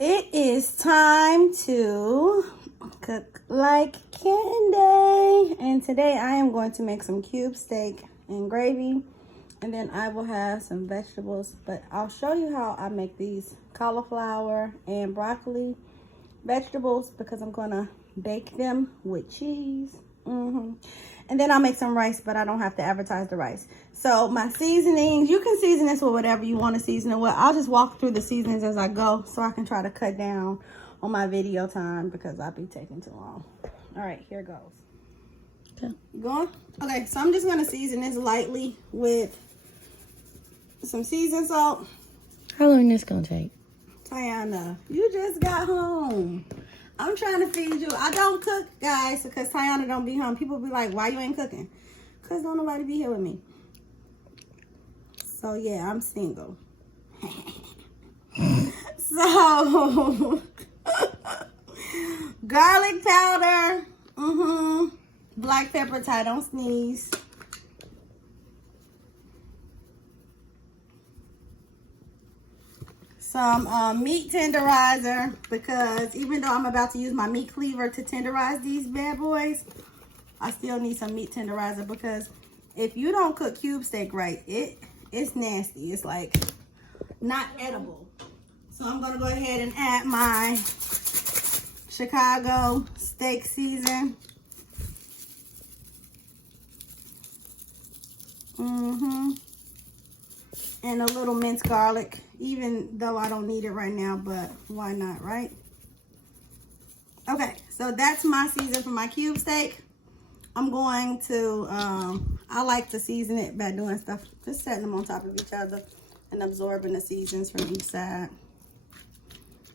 It is time to cook like candy. And today I am going to make some cube steak and gravy. And then I will have some vegetables. But I'll show you how I make these cauliflower and broccoli vegetables because I'm going to bake them with cheese. And then I'll make some rice, but I don't have to advertise the rice. So my seasonings, you can season this with whatever you want to season it with. I'll just walk through the seasonings as I go so I can try to cut down on my video time because I'll be taking too long. All right, here goes. Okay. You going? Okay, so I'm just going to season this lightly with some seasoned salt. How long is this going to take? Tiana, you just got home. I'm trying to feed you. I don't cook, guys, because Tiana don't be home. People be like, why you ain't cooking? Because don't nobody be here with me. So, yeah, I'm single. So, garlic powder. Black pepper, Ty, don't sneeze. Some meat tenderizer, because even though I'm about to use my meat cleaver to tenderize these bad boys, I still need some meat tenderizer because if you don't cook cube steak right, it's nasty. It's like not edible. So I'm gonna go ahead and add my Chicago steak season. And a little minced garlic, even though I don't need it right now, but why not, right? Okay, so that's my season for my cube steak. I'm going to, I like to season it by doing stuff, just setting them on top of each other and absorbing the seasons from each side.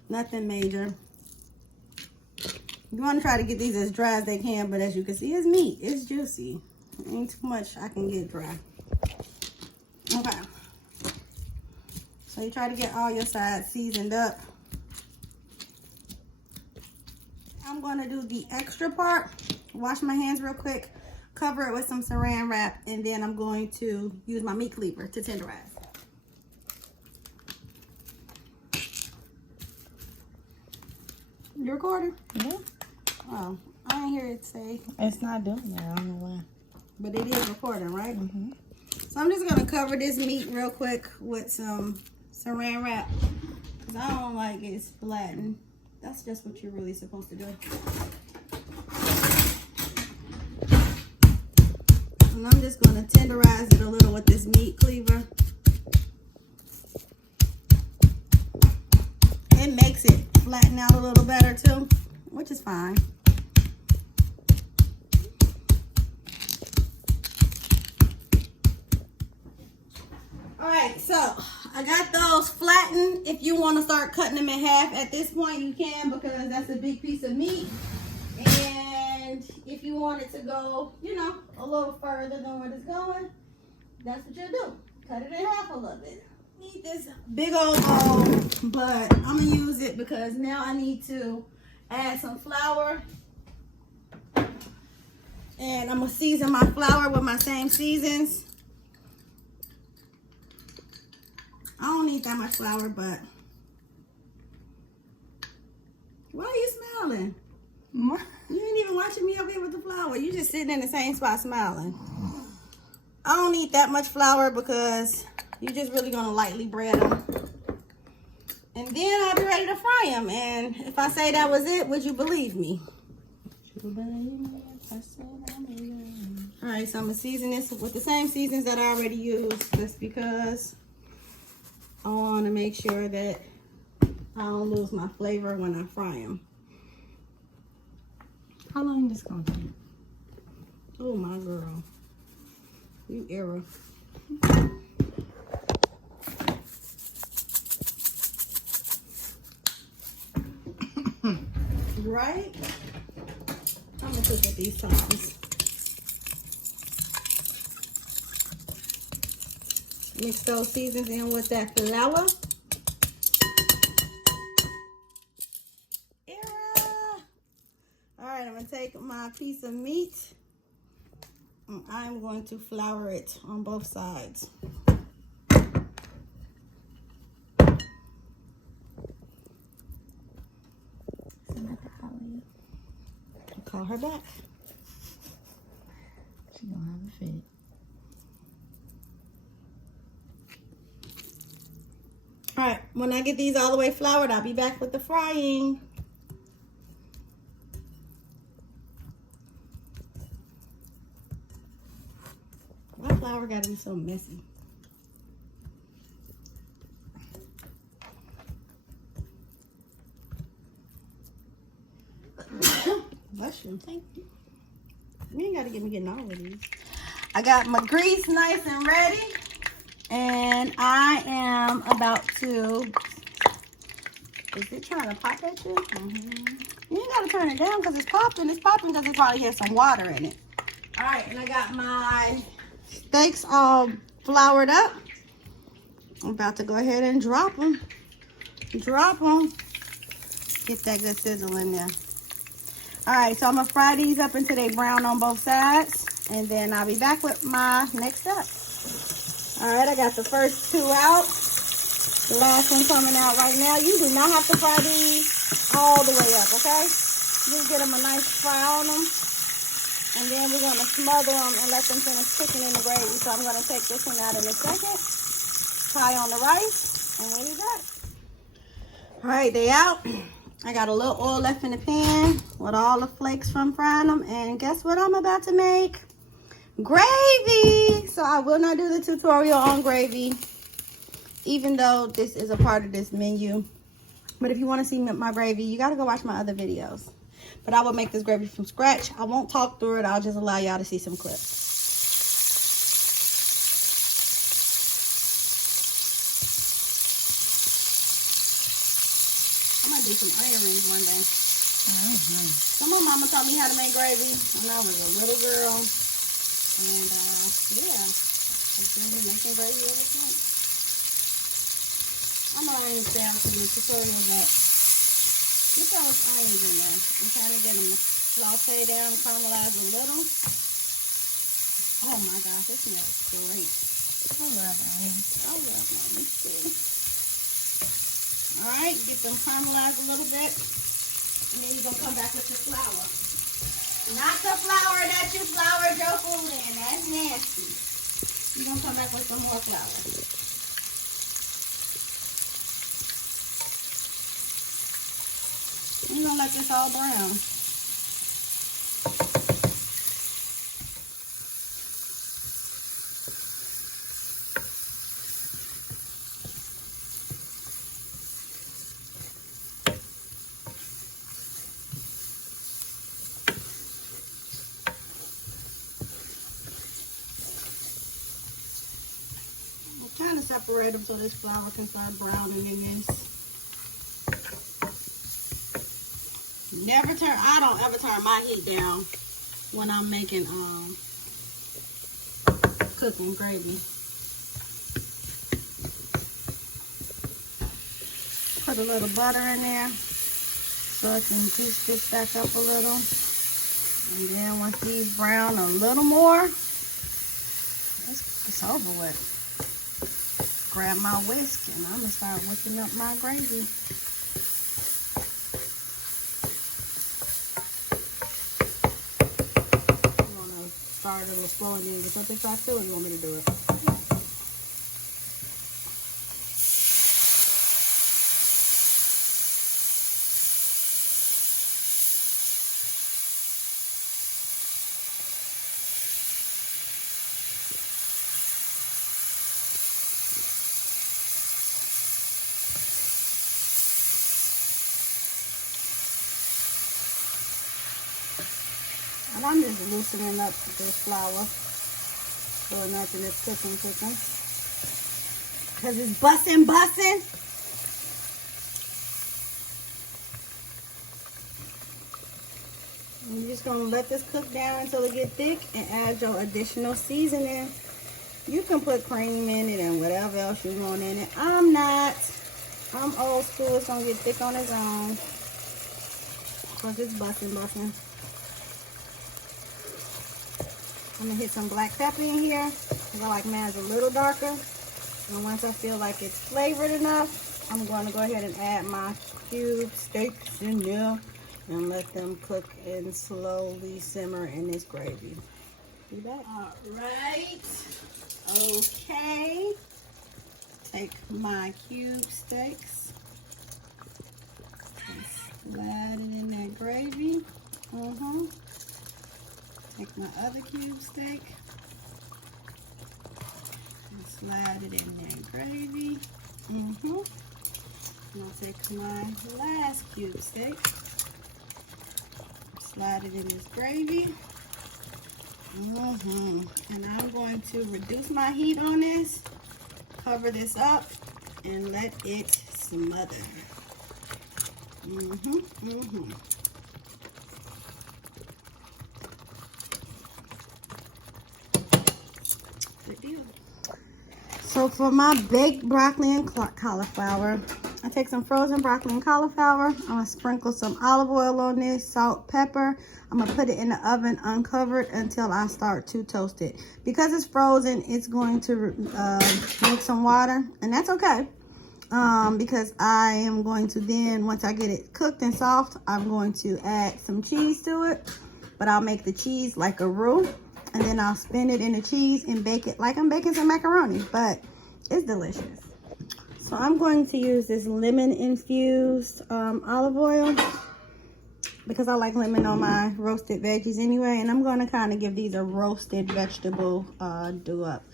Nothing major. You want to try to get these as dry as they can, but as you can see, it's meat. It's juicy. Ain't too much I can get dry. Okay. So you try to get all your sides seasoned up. I'm going to do the extra part. Wash my hands real quick. Cover it with some saran wrap. And then I'm going to use my meat cleaver to tenderize. You recording? Yeah. Oh, I didn't hear it say. It's not doing that. I don't know why. But it is recording, right? So I'm just going to cover this meat real quick with some saran wrap. Because I don't like it splatting. That's just what you're really supposed to do. And I'm just going to tenderize it a little with this meat cleaver. It makes it flatten out a little better too, which is fine. Alright, so I got those flattened. If you want to start cutting them in half at this point, you can, because that's a big piece of meat. And if you want it to go, you know, a little further than what it's going, that's what you do. Cut it in half a little bit. Need this big old bowl, but I'm going to use it because now I need to add some flour. And I'm going to season my flour with my same seasons. I don't need that much flour, but why are you smiling? You ain't even watching me up here with the flour. You just sitting in the same spot smiling. I don't need that much flour because you're just really going to lightly bread them. And then I'll be ready to fry them. And if I say that was it, would you believe me? All right, so I'm going to season this with the same seasons that I already used, just because I want to make sure that I don't lose my flavor when I fry them. How long is this going to take? Oh, my girl. You error. Right? I'm going to cook with these tongs. Mix those seasons in with that flour. All right, I'm going to take my piece of meat and I'm going to flour it on both sides. call her back. She gonna have a fit. All right, when I get these all the way floured, I'll be back with the frying. My flour gotta be so messy. Bless you. Thank you. You ain't gotta get me getting all of these. I got my grease nice and ready. And I am about to, is it trying to pop at you? You ain't gotta turn it down because it's popping. It's popping because it probably has some water in it. All right, and I got my steaks all floured up. I'm about to go ahead and drop them. Drop them. Get that good sizzle in there. All right, so I'm gonna fry these up until they brown on both sides. And then I'll be back with my next step. All right, I got the first two out. The last one coming out right now. You do not have to fry these all the way up, okay? Just get them a nice fry on them. And then we're going to smother them and let them finish cooking in the gravy. So I'm going to take this one out in a second. Fry on the rice. And we'll be back. All right, they out. I got a little oil left in the pan with all the flakes from frying them. And guess what I'm about to make? Gravy. So I will not do the tutorial on gravy, even though this is a part of this menu. But if you want to see my gravy, you got to go watch my other videos. But I will make this gravy from scratch. I won't talk through it. I'll just allow y'all to see some clips. I'm going to do some onion rings one day. So my mama taught me how to make gravy when I was a little girl. And yeah, I've been making gravy ever since. I know I ain't sound to the tutorial, but you throw those onions in there and kind of get them sauteed down, caramelize a little. Oh my gosh, it smells great. I love onions. I love onions too. All right, get them caramelized a little bit, and then you're gonna come back with your flour. Not the flour that you floured your food in. That's nasty. You're going to come back with some more flour. You're going to let this all brown. Kind of separate them so this flour can start browning in this. I don't ever turn my heat down when I'm making cooking gravy. Put a little butter in there so I can juice this back up a little. And then once these brown a little more, it's over with. Grab my whisk and I'm gonna start whipping up my gravy. You wanna start a little slow and then get something back to, or you want me to do it? And I'm just loosening up this flour so nothing is cooking. Because it's busting. And you're just going to let this cook down until it gets thick and add your additional seasoning. You can put cream in it and whatever else you want in it. I'm not. I'm old school. It's going to get thick on its own. Because it's busting. I'm going to hit some black pepper in here. I like mine a little darker. And once I feel like it's flavored enough, I'm going to go ahead and add my cube steaks in there. and let them cook and slowly simmer in this gravy. Be back. All right. Okay. Take my cube steaks and slide it in that gravy. Take my other cube steak and slide it in that gravy. I'm gonna take my last cube steak, slide it in this gravy. And I'm going to reduce my heat on this, cover this up, and let it smother. Good deal. So for my baked broccoli and cauliflower, I take some frozen broccoli and cauliflower. I'm gonna sprinkle some olive oil on this, salt, pepper. I'm gonna put it in the oven uncovered until I start to toast it. Because it's frozen, it's going to make some water, and that's okay. Because I am going to then, once I get it cooked and soft, I'm going to add some cheese to it. But I'll make the cheese like a roux, and then I'll spin it in the cheese and bake it like I'm baking some macaroni, but it's delicious. So I'm going to use this lemon infused olive oil because I like lemon on my roasted veggies anyway, and I'm going to kind of give these a roasted vegetable do-up.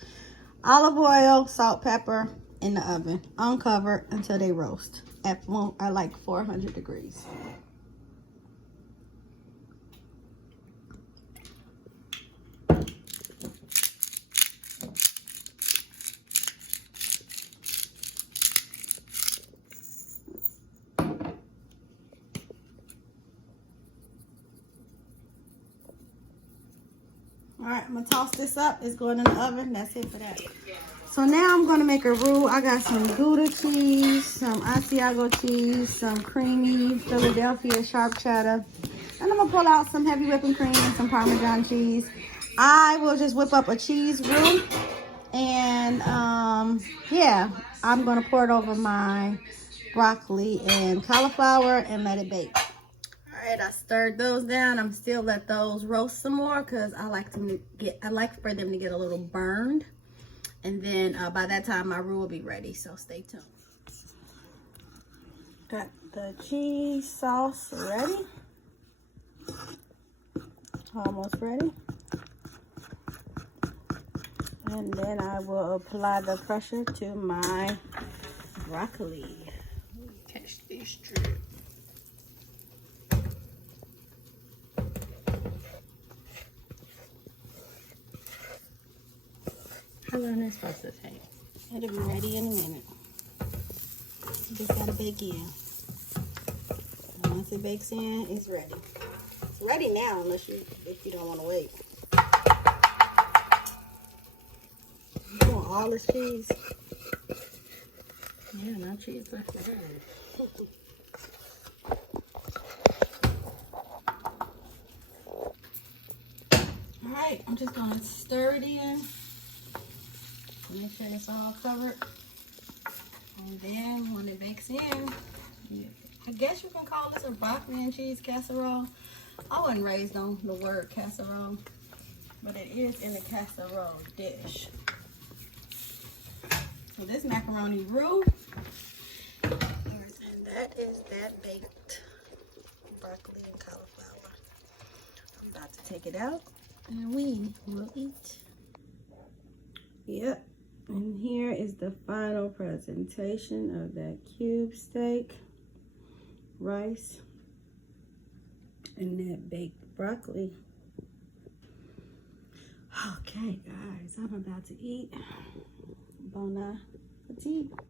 Olive oil, salt, pepper in the oven, uncovered until they roast at like 400 degrees. All right, I'm gonna toss this up. It's going in the oven. That's it for that. So now I'm gonna make a roux. I got some Gouda cheese, some Asiago cheese, some creamy Philadelphia sharp cheddar, and I'm gonna pull out some heavy whipping cream and some Parmesan cheese. I will just whip up a cheese roux, and yeah, I'm gonna pour it over my broccoli and cauliflower and let it bake. Alright, I stirred those down. I'm still let those roast some more because I like for them to get a little burned. And then by that time my roux will be ready, so stay tuned. Got the cheese sauce ready. Almost ready. And then I will apply the pressure to my broccoli. Catch these strips. How long is it supposed to take? It'll be ready in a minute. You just gotta bake in. And once it bakes in, it's ready. It's ready now, if you don't want to wait. You want all this cheese? Yeah, no cheese left behind. All right, I'm just gonna stir it in. Make sure it's all covered. And then when it bakes in, I guess you can call this a broccoli and cheese casserole. I wasn't raised on the word casserole, but it is in a casserole dish. So this macaroni roux, and that is that baked broccoli and cauliflower. I'm about to take it out and we will eat. Yep. And here is the final presentation of that cube steak, rice, and that baked broccoli. Okay, guys, I'm about to eat. Bon appetit.